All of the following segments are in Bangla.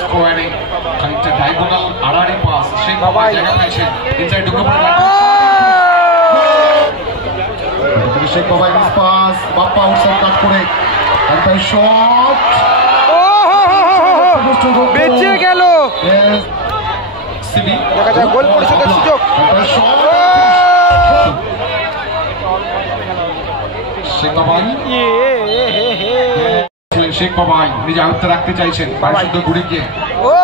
স্কোয়ারে খানিকটা ডায়াগোনাল আড়াআড়ি পাস সেই বাবাই জায়গা পাইছেন ইনসাইড ঢুকে পড়ে শেখ বাবাই পাস বাপ্পা আউটসাইড কাট করে একটা শট বেঁচে গেল। সিবি দেখা যায় গোল পরিশোধের সুযোগ। শেখ বাবাই শেখ বাবাই নিজে আয়ত্তে রাখতে চাইছেন শুদ্ধ ঘুরে গিয়ে ও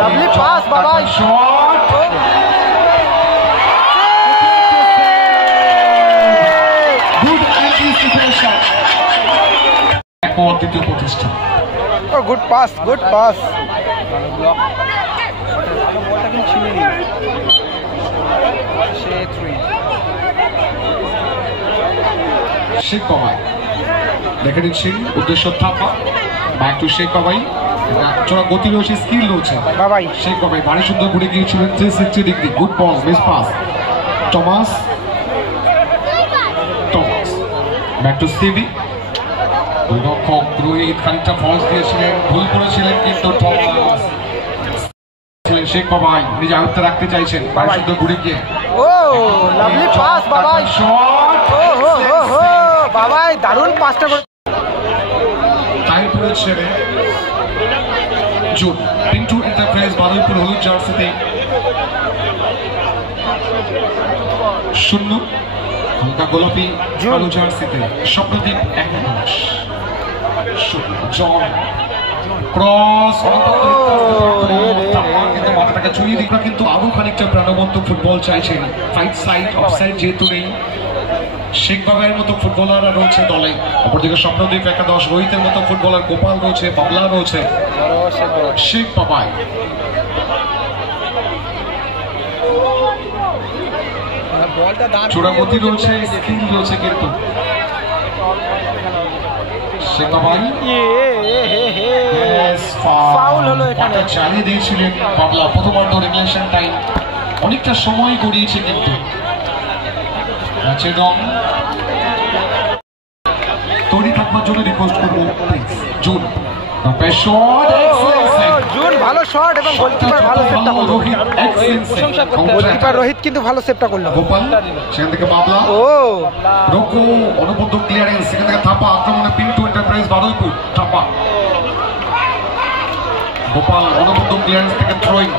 লাভলি পাস বাবাই শট গুড অ্যান্টিসিপেশন দ্বিতীয় প্রতিষ্ঠা ও গুড পাস শেখ বাবাই দেখে নিচ্ছেন উদ্দেশ্য থাপা ব্যাক টু শেখ বাবাই চোরা গতি রয়েছে স্কিল রয়েছে বাবাই শেখ বাবাই বাড়ি সুন্দর ঘুরে গিয়েছিলেন 360 degree good ball miss pass Thomas back to CB রক্ষক রোহিত খানিকটা ফলস দিয়েছিলেন ভুল করেছিলেন কিন্তু টমাস শেখ বাবাই নিজে আয়ত্তে রাখতে চাইছেন বাড়ি সুন্দর ঘুরে গিয়ে ও লাভলি পাস বাবাই শট বাবাই দারুণ পাসটা করে তাইপুরের ছেড়ে জুন পিন্টু এন্টারপ্রাইজ বারুইপুর হলুদ জার্সিতে 0 হালকা গোলাপি কালো জার্সিতে স্বপ্নদীপ একাদশ জন ক্রস কিন্তু মাথাটাকে চুইয়ে দিকরা কিন্তু আরো খানিকটা প্রাণবন্ত ফুটবল চাইছেন রাইট সাইড অফসাইড যেহেতু নেই শেখ বাবাইয়ের মতো ফুটবলাররা রয়েছে দলে অপরদিকে স্বপ্নদীপ একাদশ রোহিতের মতো ফুটবলার গোপাল রয়েছে বাবলা রয়েছে শেখ বাবাই চূড়ামতি রয়েছে স্কিল রয়েছে কিন্তু শেখ বাবাই ফাউল হলো এখানে চালিয়ে দিয়েছিলেন বাবলা প্রথমার্ধ রেগুলেশন টাইম অনেকটা সময় গড়িয়েছে কিন্তু ম্যাচের রং তৈরি থাকবার জন্য রিকোয়েস্ট করবো জুন জুন ভালো শট এবং গোলকিপার ভালো সেভটা করলো গোলকিপার রোহিত কিন্তু ভালো সেভটা করলো গোপাল সেখান থেকে বাবলা ও রোকো অনুবদ্ধ ক্লিয়ারেন্স সেখান থেকে থাপা আক্রমণে পিন্টু এন্টারপ্রাইজ বারুইপুর থাপা গোপাল অনুবদ্ধ ক্লিয়ারেন্স থেকে থ্রোইং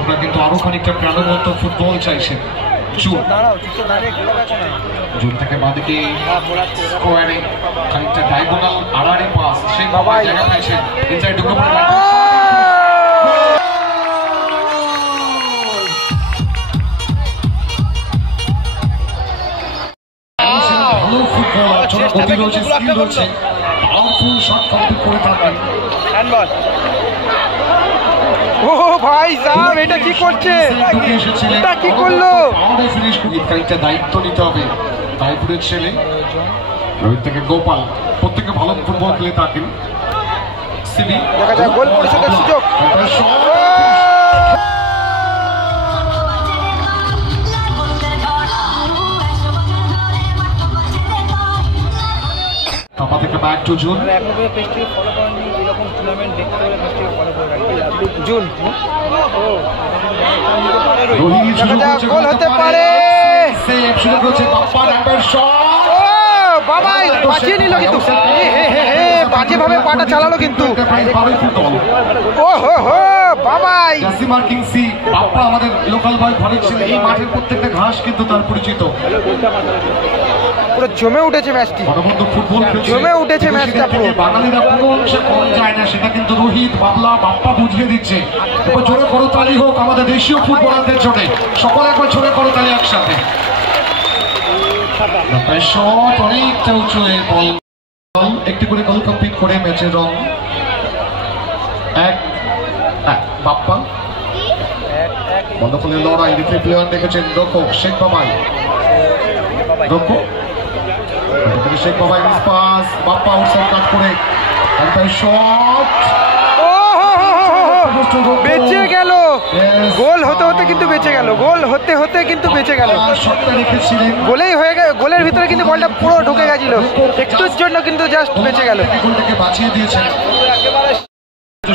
আমরা কিন্তু আরো খানিকটা প্রাণবন্ত ফুটবল চাইছেন জুন থেকে বাদিকে স্কোয়ারে খানিকটা ডায়াগোনাল আড়াআড়ি পাস সেই বাবাই জায়গা পাইছেন ইনসাইড ঢুকে পড়ে ভালো ফুটবলার ছোট গতি রয়েছে স্কিল রয়েছে পাওয়ারফুল শট কমপ্লিট করে থাকেন হ্যান্ডবল ও ভাই সাহেব এটা কি করছে এটা কি করলো আমাদের ফিনিশ করি খানিকটা দায়িত্ব নিতে হবে তাইপুরের ছেলে রোহিত থেকে গোপাল প্রত্যেকে ভালো ফুটবল খেলে থাকেন সিবি দেখা যায় গোল পরিশোধের সুযোগ থাপা থেকে back to June June Rohit goal হতে পারে সেভ শুরু করেছে বাপ্পা নাম্বার শট বাবাই বাঁচিয়ে নিল কিন্তু বাজেভাবে পাটা চালালো কিন্তু ও হো হো বাবাই জাসি মার্কিং সি বাপ্পা আমাদের লোকাল বয় ঘরে ছিল এই মাঠের প্রত্যেকটা ঘাস কিন্তু তার পরিচিত পুরো জমে উঠেছে ম্যাচটি ফুটবল জমে উঠেছে ম্যাচটা পুরো বাঙালিরা কোনো অংশে কম যায় না সেটা কিন্তু রোহিত বাবলা বাপ্পা বুঝিয়ে দিচ্ছে এবার জোরে করতালি হোক আমাদের দেশীয় ফুটবলারদের জন্য সকলে একবার জোরে করতালি একসাথে শট অনেকটা উঁচু বল একটি করে গোল কমপ্লিট করে ম্যাচের রং এক বাপ্পা বন্ধফলের লড়াই রিফ্রি প্লেয়ার দেখেছেন রক্ষক শেখ বাবাই রক্ষক শেখ বাবাই পাস বাপ্পা আউটসাইড কাট করে শট বেঁচে গেল গোল হতে হতে কিন্তু বেঁচে গেল গোল হতে হতে কিন্তু বেঁচে গেল গোলেই হয়ে গেল গোলের ভিতরে কিন্তু বলটা পুরো ঢুকে গেছিল একটুর জন্য কিন্তু জাস্ট বেঁচে গেল বাঁচিয়ে দিয়েছেন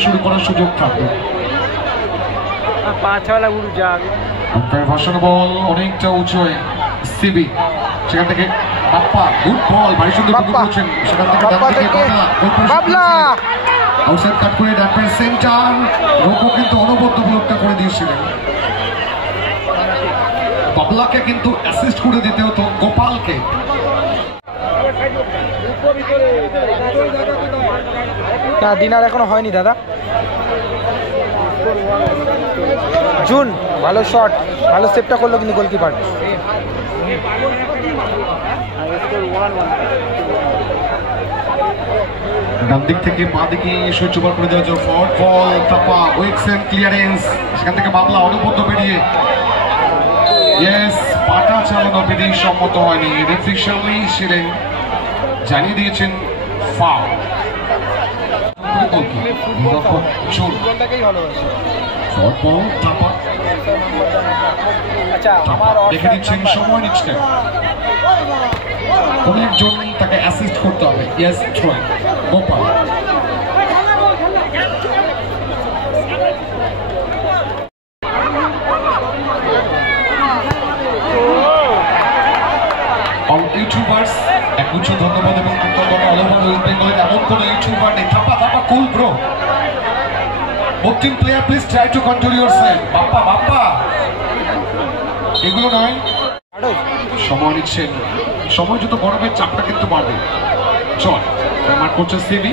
শুরু করার সুযোগ থাকবে। ভাসানো বল অনেকটা উঁচু হয়ে সিবি, সেখান থেকে বাপ্পা গুড বল, ভারী সুন্দর করছেন, সেখান থেকে বাবলা আউটসাইড কাট করে ডাক্তার সেন্টার রোকো কিন্তু অনবদ্য ব্লকটা করে দিয়েছিলেন। বাবলাকে কিন্তু অ্যাসিস্ট করে দিতে হতো গোপালকে। না ডিনার এখনো হয়নি দাদা। জুন ভালো শট, ভালো সেভটা করলো কিন্তু গোলকিপার। ডান দিক থেকে বাঁ দিকে সুইচ ওভার করে দেওয়া হচ্ছে, ফরওয়ার্ড বল তাপা ওয়েক্সেন ক্লিয়ারেন্স, সেখান থেকে বাবলা অনবদ্য বেরিয়ে ইয়েস পাটা চালানো বিধি সম্মত হয়নি, রেফারি সামনে ছিলেন জানিয়ে দিয়েছেন ফাউল। দেখে দিচ্ছেন সময় নিচ্ছে, কোন একজন তাকে অ্যাসিস্ট করতে হবে। ইয়েস থ্রোইং গোপাল, ইউটিউবার্স একগুচ্ছ ধন্যবাদ এবং কৃতজ্ঞতা অল ওভার ওয়েস্ট বেঙ্গলের এমন কোন ইউটিউবার নেই। Thapa Thapa cool bro, both team player please try to control yourself। Bappa Bappa এগুলো নয়, সময় নিচ্ছেন, সময় যত গরমের চাপটা কিন্তু বাড়বে। চল মার করছে সিবি,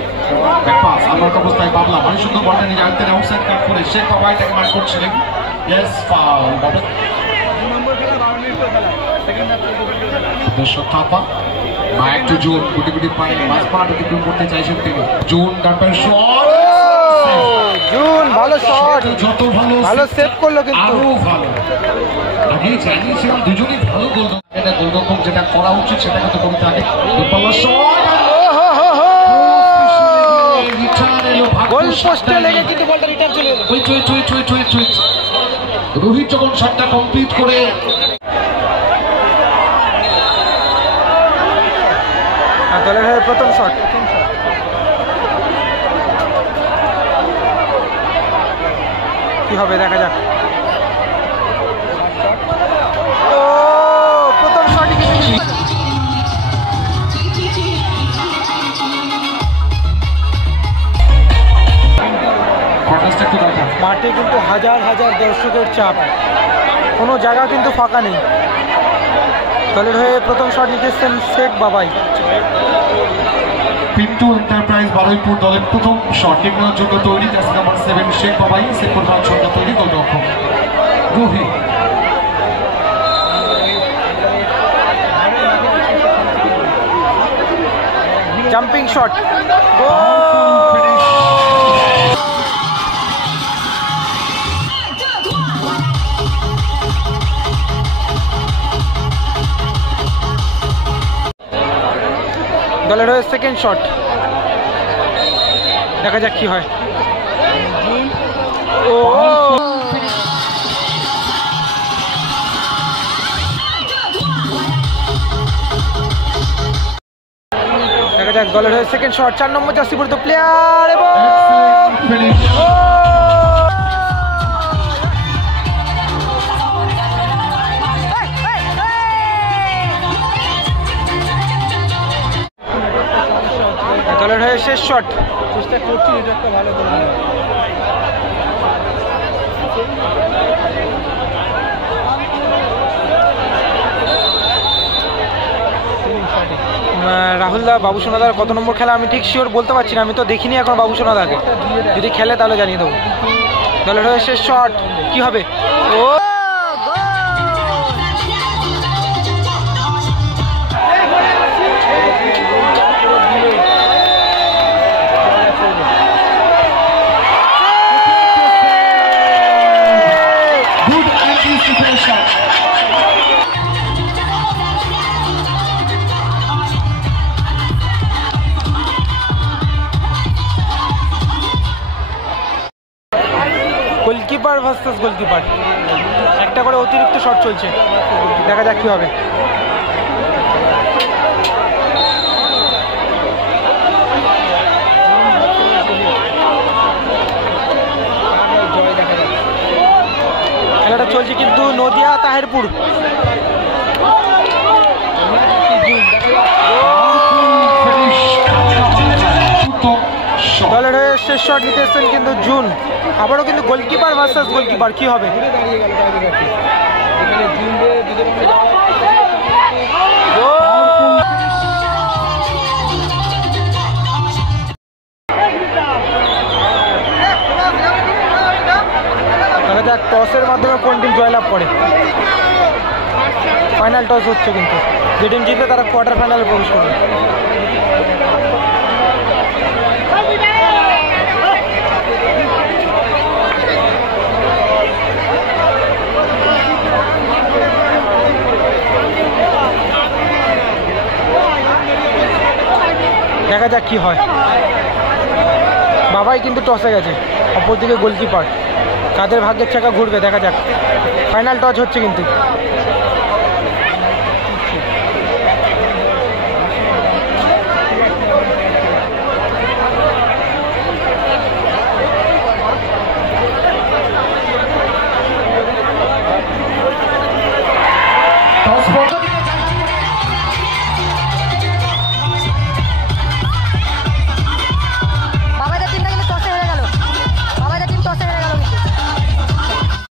ব্যাক পাস আমার অবস্থায় বাবলা ভারী সুন্দর বলটা নিয়ে আনতেন, আউটসাইড কাট করে শেখ বাবা এটাকে মার করছিলেন। ইয়েস ফাউল বাবা, থাপা মা একটু জোন গুটি গুটি পায়ে মাঝপাট অতিক্রম করতে চাইছেন তিনি। জোন ডাম্পার শট, জুন ভালো শট, যত ভালো ভালো সেভ করলো কিন্তু আরো ভালো। আগে জানিয়েছিলাম দুজনেই ভালো গোলরক্ষক, এটা গোলরক্ষক যেটা করা উচিত সেটা কিন্তু করতে আগে গোল পোস্টে লেগে কিন্তু বলটা রিটার্ন চলে গেল। রোহিত যখন শটটা কমপ্লিট করে দলের হয়ে প্রথম শট, কি হবে দেখা যাক। ও প্রথম শটই কিন্তু মাঠে কিন্তু হাজার হাজার দর্শকের চাপ, কোনো জায়গা কিন্তু ফাঁকা নেই। দলের হয়ে প্রথম শট নিতেছেন শেখ বাবাই। পিন্টু এন্টারপ্রাইজ বারুইপুর দলের প্রথম শট নেওয়ার জন্য তৈরি, জার্সি নাম্বার 7 শেখ বাবাই, সেট করবার জন্য তৈরি গোলরক্ষক রোহিত। জাম্পিং শট, দলের হয়ে সেকেন্ড শট, দেখা যাক কি হয়। ও দেখা যাক দলের হয়ে সেকেন্ড শট, 4 নম্বর জার্সি পরিহিত প্লেয়ার এবং দলের হয়ে শেষ শট, চেষ্টা করছি এটা একটা ভালো গোল। রাহুলদা বাবু সোনাদার কত নম্বর খেলা আমি ঠিক শিওর বলতে পারছি না, আমি তো দেখিনি এখন বাবু সোনাদাকে, যদি খেলে তাহলে জানিয়ে দেবো। দলের হয়ে শেষ শট, কি হবে? ও গোলকিপার ভার্সেস গোলকিপার, একটা করে অতিরিক্ত শট চলছে, দেখা যাক কি হবে। চলছে কিন্তু নদিয়া তাহেরপুর। দলের হয়ে শেষ শট নিতে এসছেন কিন্তু জুন। আবারও কিন্তু গোলকিপার ভার্সাস গোলকিপার, কি হবে? দেখা যাক টসের মাধ্যমে কোন টিম জয়লাভ করে। ফাইনাল টস হচ্ছে কিন্তু যে টিম জিতবে তারা কোয়ার্টার ফাইনালে প্রবেশ করবে। দেখা যাক কি হয়। বাবাই কিন্তু টসে গেছে, অপরদিকে গোলকিপার। কাদের ভাগ্যের চাকা ঘুরবে দেখা যাক। ফাইনাল টস হচ্ছে কিন্তু।